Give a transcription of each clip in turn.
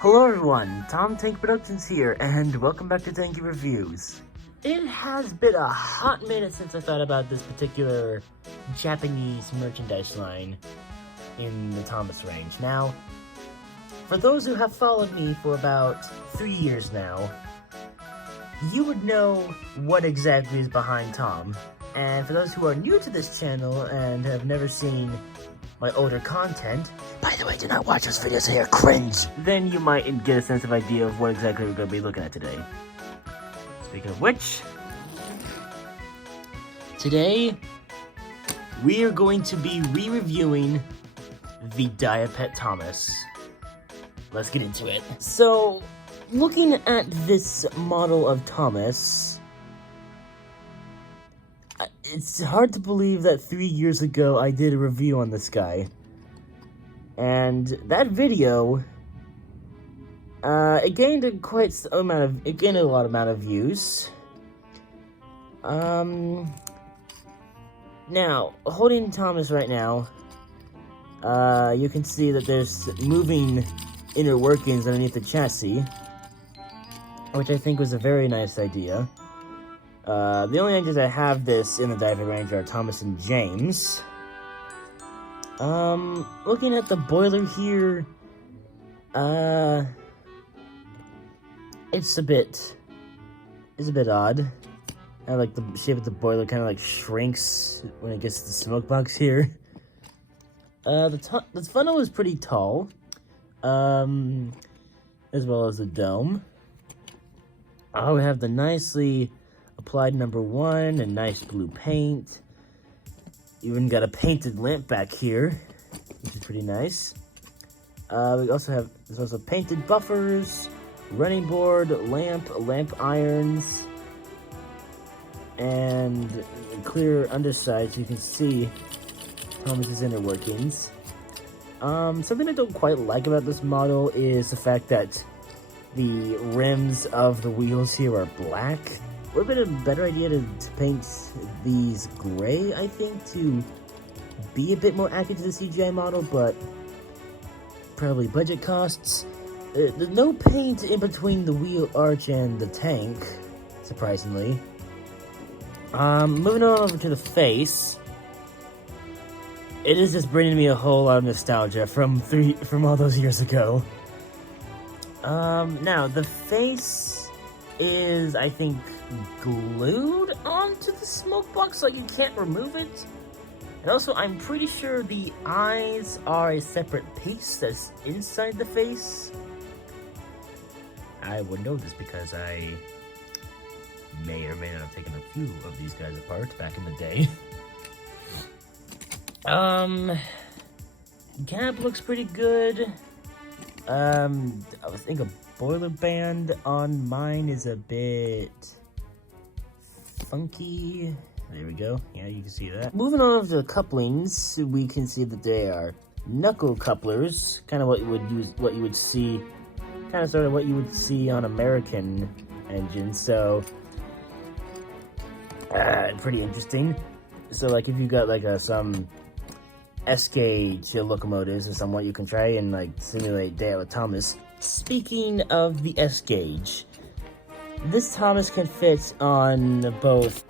Hello everyone, Tankie Productions here, and welcome back to Tankie Reviews. It has been a hot minute since I thought about this particular Japanese merchandise line in the Thomas range. Now, for those who have followed me for about 3 years now, you would know what exactly is behind Tom. And for those who are new to this channel and have never seen my older content, by the way, do not watch those videos, they are cringe, then you might get a sense of idea of what exactly we're going to be looking at today. Speaking of which, today we are going to be re-reviewing the Diapet Thomas. Let's get into it. So, looking at this model of Thomas, it's hard to believe that 3 years ago I did a review on this guy. And that video, it gained a lot amount of views. Now, holding Thomas right now, you can see that there's moving inner workings underneath the chassis, which I think was a very nice idea. The only engines that have this in the Diapet range are Thomas and James. Looking at the boiler here, it's a bit odd. I like the shape of the boiler kind of like shrinks when it gets to the smoke box here. The funnel is pretty tall, as well as the dome. Oh, we have the nicely applied number 1 and nice blue paint. Even got a painted lamp back here, which is pretty nice. We also have, there's also painted buffers, running board, lamp irons, and clear underside so you can see Thomas's inner workings. Something I don't quite like about this model is the fact that the rims of the wheels here are black. Would have been a better idea to paint these gray, I think, to be a bit more accurate to the CGI model, but probably budget costs. There's no paint in between the wheel arch and the tank, surprisingly. Moving on over to the face. It is just bringing me a whole lot of nostalgia from all those years ago. Now, the face is, I think, glued onto the smoke box, like you can't remove it. And also, I'm pretty sure the eyes are a separate piece that's inside the face. I would know this because I may or may not have taken a few of these guys apart back in the day. Cap looks pretty good. I think a boiler band on mine is a bit funky. There we go. Yeah, you can see that. Moving on to the couplings, we can see that they are knuckle couplers, kind of what you would see on American engines. So, pretty interesting. So, like, if you got like some S-gauge locomotives or somewhat, you can try and like simulate Diapet with Thomas. Speaking of the S-gauge, this Thomas can fit on both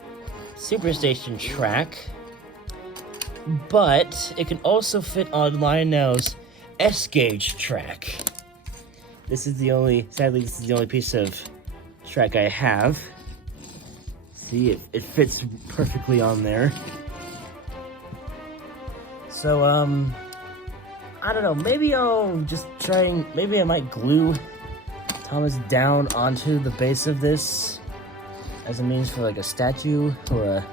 Superstation track, but it can also fit on Lionel's S-gauge track. Sadly, this is the only piece of track I have. See, it fits perfectly on there. So, I don't know, maybe I'll just try and, maybe I might glue Thomas down onto the base of this as a means for like a statue or a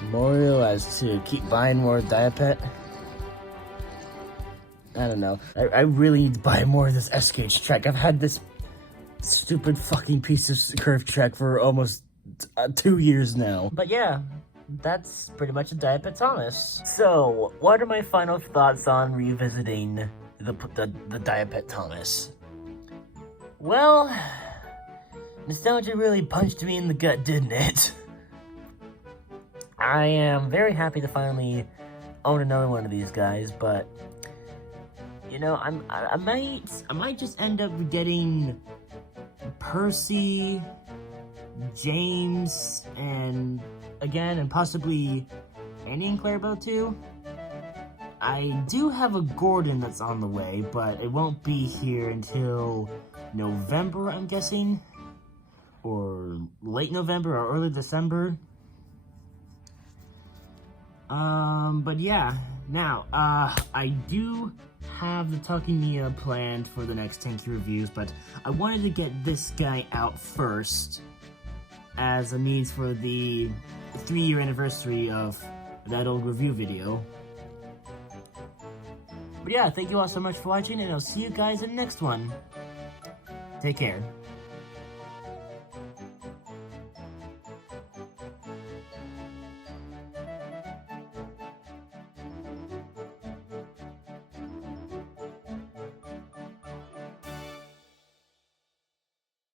memorial, as to keep buying more Diapet. I don't know. I really need to buy more of this S-gauge track. I've had this stupid fucking piece of curved track for almost 2 years now. But yeah, that's pretty much a Diapet Thomas. So, what are my final thoughts on revisiting the Diapet Thomas? Well, nostalgia really punched me in the gut, didn't it? I am very happy to finally own another one of these guys, but You know, I might just end up getting Percy, James, and possibly Annie and Clarabelle too. I do have a Gordon that's on the way, but it won't be here until November, I'm guessing, or late November or early December. But yeah, now, I do have the Talking Mia planned for the next Tankie reviews, but I wanted to get this guy out first as a means for the 3-year anniversary of that old review video. But yeah, thank you all so much for watching, and I'll see you guys in the next one. Take care.